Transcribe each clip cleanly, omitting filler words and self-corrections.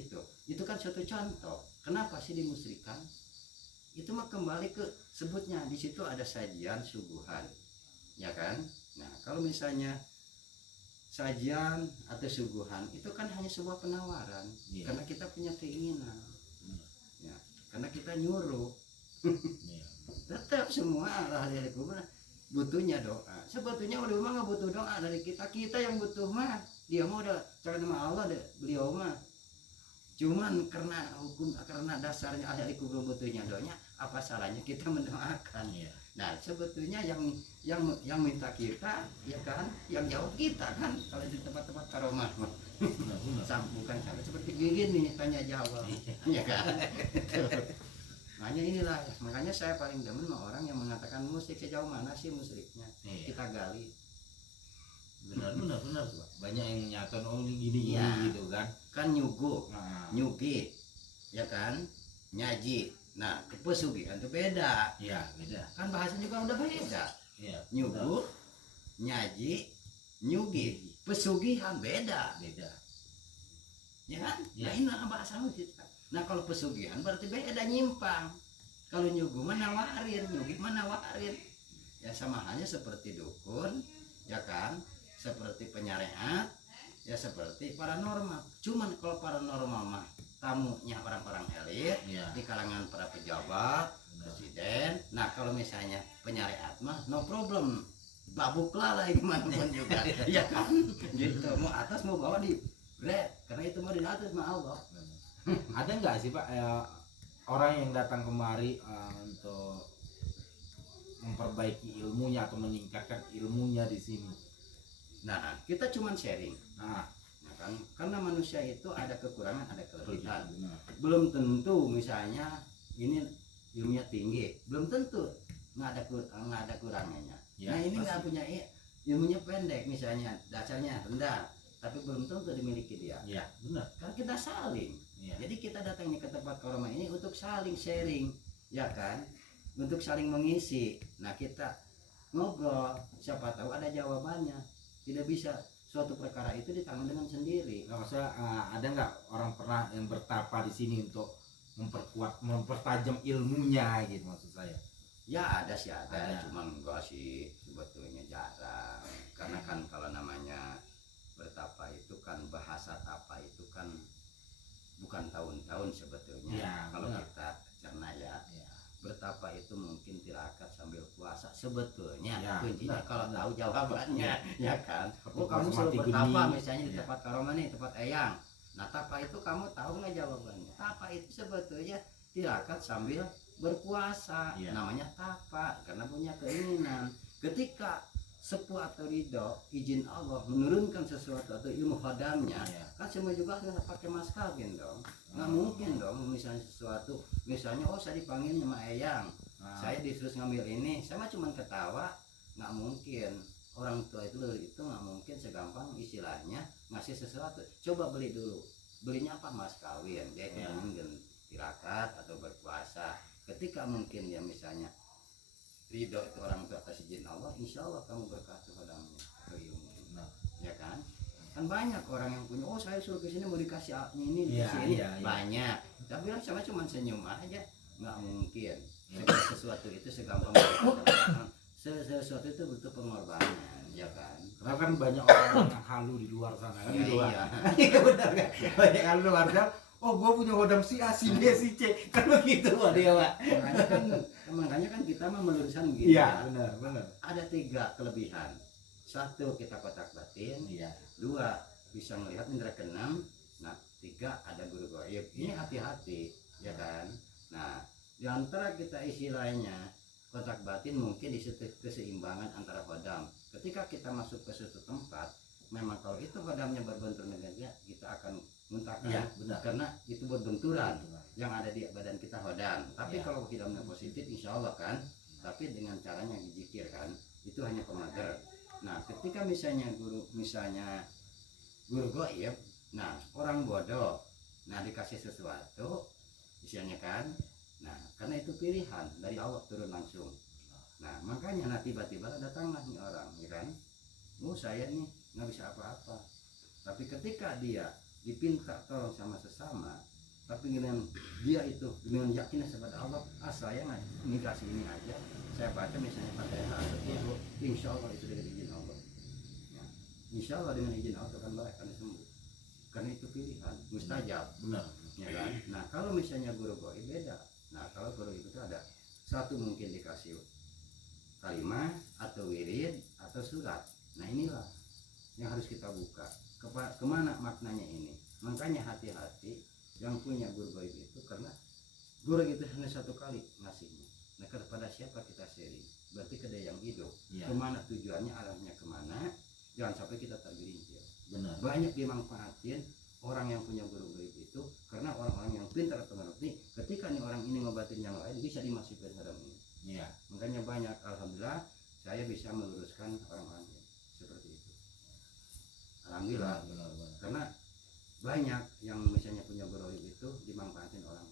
itu kan suatu contoh. Kenapa sih dimusyrikan? Itu mah kembali ke sebutnya di situ ada sajian suguhan, ya kan? Nah kalau misalnya sajian atau suguhan itu kan hanya sebuah penawaran, karena kita punya keinginan, ya, karena kita nyuruh. Tetap semua ahli kubur butuhnya doa. Sebetulnya udah mah nggak butuh doa dari kita yang butuh mah dia mah udah cari nama Allah deh, beliau mah cuman karena dasarnya ahli kubur butuhnya doanya, apa salahnya kita mendoakan. Nah sebetulnya yang minta kita ya kan, yang jawab kita kan kalau di tempat-tempat karomah mah bukan sampai seperti gini tanya jawab ya kan. Makanya saya paling demen sama orang yang mengatakan musik, sejauh mana sih musiknya kita gali. Benar banyak yang nyata gini gitu kan nyugi ya kan, nyaji. Nah pesugihan itu beda kan, bahasa juga udah beda. Nyugu, nyaji, nyugi, pesugihan beda ya kan. Nah ini bahasa kita. Nah kalau pesugihan berarti beda, nyimpang. Kalau nyugu menawarin, nyugi menawarin, ya sama halnya seperti dukun ya kan, seperti penyareat, ya seperti paranormal. Cuman kalau paranormal mah tamunya orang-orang elit di kalangan para pejabat, presiden. Nah kalau misalnya penyareat mah no problem, babuklah lah gimana pun juga ya kan gitu, mau atas mau bawah di karena itu mau di atas mah Allah. Ada nggak sih Pak orang yang datang kemari untuk memperbaiki ilmunya atau meningkatkan ilmunya di sini? Nah kita cuman sharing. Nah kan karena manusia itu ada kekurangan ada kelebihan. Belum tentu misalnya ini ilmunya tinggi, belum tentu nggak ada kurangannya. Nah ini nggak punya ilmunya pendek misalnya, dasarnya rendah, tapi belum tentu dimiliki dia. Benar. Kan kita saling. Jadi kita datangnya ke tempat karomah ini untuk saling sharing, ya kan, untuk saling mengisi. Nah kita ngobrol, siapa tahu ada jawabannya. Tidak bisa suatu perkara itu ditangani dengan sendiri. Nggak masalah. Ada nggak orang pernah yang bertapa di sini untuk mempertajam ilmunya gitu maksud saya? Ya ada, cuman enggak sih sebetulnya jarang. Karena kan kalau namanya bertapa itu kan, bahasa tapa itu kan bukan tahun-tahun sebetulnya. Kalau kita cerna bertapa itu mungkin tirakat sambil puasa sebetulnya. Kuncinya kalau tahu jawabannya ya kan. Kamu selalu bertapa misalnya di tempat karomah nih, tempat eyang. Nah tapa itu kamu tahu nggak jawabannya? Tapa itu sebetulnya tirakat sambil berpuasa. Namanya tapa karena punya keinginan. Ketika sepuh atau ridho izin Allah menurunkan sesuatu atau ilmu khodamnya, kan semua juga harus pakai mas kawin dong. Nggak mungkin dong misalnya sesuatu, misalnya saya dipanggil sama eyang, saya disuruh ngambil ini, saya mah cuma ketawa. Nggak mungkin, orang tua itu nggak mungkin segampang istilahnya ngasih sesuatu. Coba beli dulu, belinya apa? Mas kawin. Dia ingin tirakat atau berpuasa. Ketika mungkin dia misalnya ridho itu orang tua atas izin Allah, insya Allah kamu berkah khodamnya atau ilmu, ya kan? Kan banyak orang yang punya, saya suruh ke sini mau dikasih ini, banyak. Tapi kan sama cuma senyum aja, nggak mungkin. Sesuatu itu segampang sesuatu itu butuh pengorbanan, ya kan? Karena kan banyak orang yang halu di luar sana kan. Iya benar kan? Banyak halu di luar sana. Gue punya hodam si A, si B, si C, kan begitu Pak dia Pak. Makanya kan kita mah meluruskan begini. Iya benar. Ada 3 kelebihan. 1 kita kotak batin. 2 bisa melihat indera keenam. Nah 3 ada guru gaib. Ini hati-hati ya kan. Nah di antara kita isi lainnya kotak batin mungkin di situ keseimbangan antara hodam. Ketika kita masuk ke suatu tempat, memang kalau itu hodamnya berbentur dengan dia, kita akan muntahkan, karena itu berbenturan yang ada di badan kita hodam. Tapi kalau hodamnya positif insya Allah kan, tapi dengan caranya dizikir kan, itu hanya pemagar. Nah ketika misalnya guru gaib, nah orang bodoh, nah dikasih sesuatu misalnya kan, nah karena itu pilihan dari Allah turun langsung. Nah makanya tiba-tiba datanglah nih orang ya kan, saya nih nggak bisa apa-apa. Tapi ketika dia dipinta tolong sama sesama, tapi dengan dia itu dengan yakinnya kepada Allah, saya ini kasih ini aja, saya baca misalnya Fatihah itu, insya Allah itu dengan izin Allah, ya. Insya Allah dengan izin Allah akan baik, akan sembuh, karena itu pilihan mustajab, Benar. ya kan. Nah kalau misalnya guru goib beda. Nah kalau guru itu ada satu mungkin dikasih kalimah atau wirid atau surat. Nah inilah yang harus kita buka kemana maknanya ini. Makanya hati-hati yang punya guru goib itu, karena guru itu hanya satu kali ngasihnya. Nah kepada siapa kita sharing, berarti ke dia yang hidup, Ya. kemana tujuannya, arahnya kemana, jangan sampai kita tergelincir. Benar. Banyak dimanfaatin orang yang punya guru goib itu, karena orang-orang yang pintar atau mengerti, ketika nih orang ini ngobatin yang lain bisa dimasukkan haram ini. Iya. Makanya banyak, alhamdulillah saya bisa meluruskan orang-orang seperti itu, alhamdulillah. Benar. Karena banyak yang misalnya punya guru goib itu dimanfaatin orang,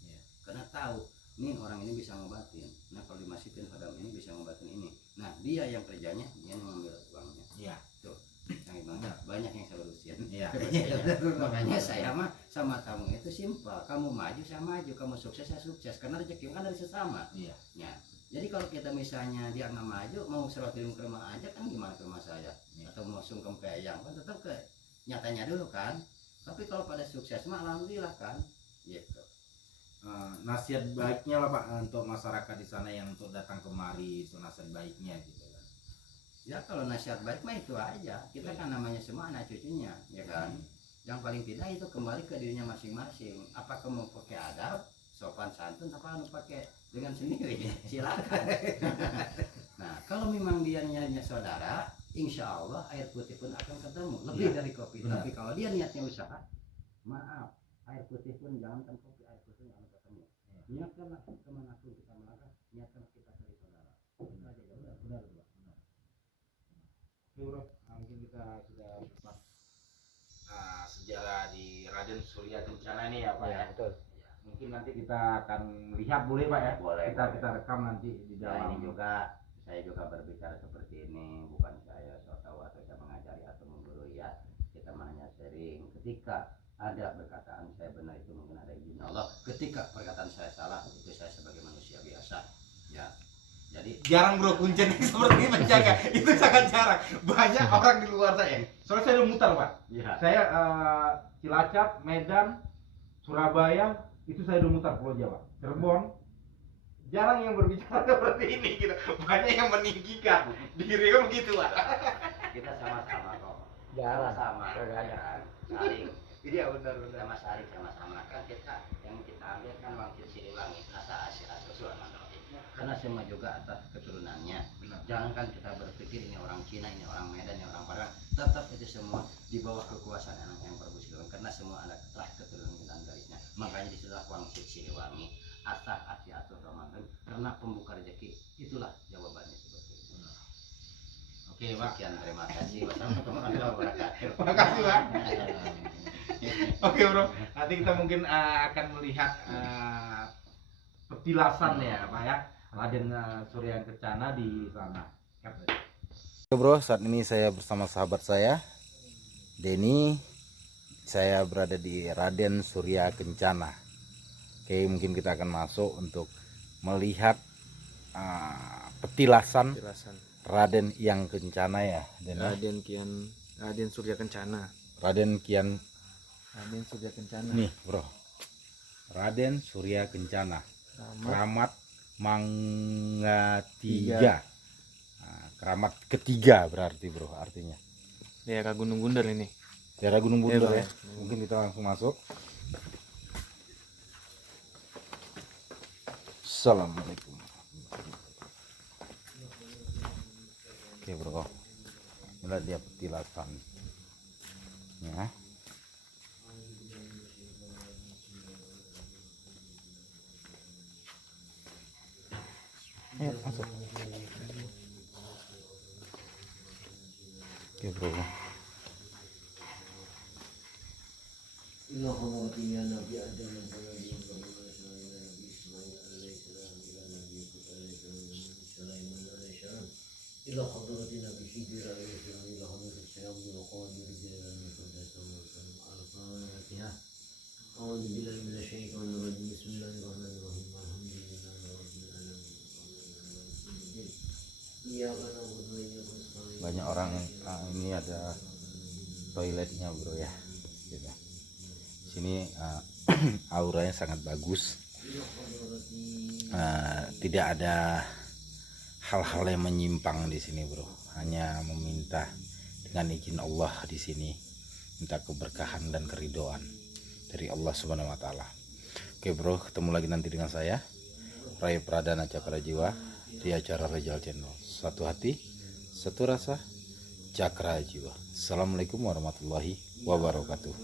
Iya. karena tahu nih orang ini bisa ngobatin, nah kalau dimasukin haram ini bisa ngobatin ini, nah dia yang kerjanya dia yang mengambil uangnya. Iya. Tuh yang banyak yang saya lurusin. Iya. Makanya saya mah sama kamu itu simpel, kamu maju saya maju, kamu sukses saya sukses, karena rezeki kan dari sesama. Iya. Ya. Jadi kalau kita misalnya dia nggak maju, mau serotkin ke rumah aja kan, gimana ke rumah saya, Iya. atau mau sungkem ke Eyang kan tetap ke nyatanya dulu kan. Tapi kalau pada sukses mah alhamdulillah kan, gitu. Nasihat baiknya lah Pak untuk masyarakat di sana yang untuk datang kemari, itu nasihat baiknya gitu kan. Ya kalau nasihat baik mah itu aja, kita kan namanya semua anak cucunya, ya kan. Yang paling tidak itu kembali ke dirinya masing-masing. Apakah mau pakai adab, sopan santun, apa mau pakai dengan sendiri, silakan. Nah kalau memang dia niatnya saudara, insya Allah air putih pun akan ketemu, lebih Ya, dari kopi. benar. Tapi kalau dia niatnya usaha, maaf, air putih pun jangankan kopi, air putih jangan ketemu. Niatkanlah kemanapun kita melangkah, niatkanlah kita cari saudara. Itu aja ya udah. Benar. Oke bro, mungkin kita sudah sempat sejarah di Raden Surya Kencana ini ya Pak ya. Betul. Mungkin nanti kita akan lihat, boleh Pak ya? Boleh. Kita rekam nanti di Nah, dalam. ini juga saya juga berbicara seperti ini, bukan saya so tahu atau saya mengajari atau menggurui ya. Kita hanya sharing. Ketika ada perkataan saya benar itu mungkin ada izin Allah. Ketika perkataan saya salah itu saya sebagai manusia biasa. Ya. Jadi Jarang bro kuncen seperti menjaga itu sangat jarang. Banyak orang di luar saya. Soalnya saya udah muter Pak. ya. Saya Cilacap, Medan, Surabaya itu saya udah muter Pulau Jawa, Cirebon. Jarang yang berbicara seperti ini gitu. Banyak yang meninggikan diri kan begitu Pak. Kita sama-sama kok. Jarang. Sama-sama. Kagak ada. Ya, saling. Iya benar. Sama saling sama-sama kan kita yang kita ambil kan wakil sini ulangi asa asih asusuan. Karena semua juga atas keturunannya. Benar. Jangankan kita berpikir ini orang Cina, ini orang Medan, ini orang Padang, tetap itu semua di bawah kekuasaan anak yang Prabu Siliwangi, karena semua anak telah keturunan kita garisnya. Makanya disitulah Wangsit Siliwangi, Asah Asih Atur Ramadan, karena pembuka rezeki. Itulah jawabannya seperti itu. Oke Pak. Sekian, terima kasih. Wassalamualaikum warahmatullahi wabarakatuh. Makasih Pak. Oke bro, nanti kita mungkin akan melihat petilasan ya Pak ya, Raden Surya Kencana di sana. Oke bro, saat ini saya bersama sahabat saya Denny. Saya berada di Raden Surya Kencana. Oke, mungkin kita akan masuk untuk melihat petilasan Raden yang Kencana ya, Den, ya? Raden Surya Kencana. Raden Kian Raden Surya Kencana. nih bro, Raden Surya Kencana, keramat Mangatiga. Nah, keramat ketiga berarti bro, artinya Daerah Gunung Bunder ini. daerah Gunung Bunder Iya, ya. Mungkin kita langsung masuk. Assalamualaikum. Oke bro, inilah dia petilasan ya. Ayo masuk. Oke bro. إلى حضرة نبي السلام إلى حضرة السلام إلى قوم رجال من قدس وسلم على الفاتحة. أعوذ بالله من الشيطان الرجيم. بسم الله الرحمن الرحيم. الحمد لله رب العالمين. إياك نعبد وإياك نستعين. Banyak orang ini ada toiletnya bro ya gitu. Sini auranya sangat bagus. Tidak ada hal-hal yang menyimpang di sini bro, hanya meminta dengan izin Allah di sini, minta keberkahan dan keridoan dari Allah Subhanahu Wa Taala. Oke bro, ketemu lagi nanti dengan saya Ray Pradana Cakra Jiwa di acara Rizal Channel. Satu hati, satu rasa, Cakra Jiwa. Assalamualaikum warahmatullahi wabarakatuh.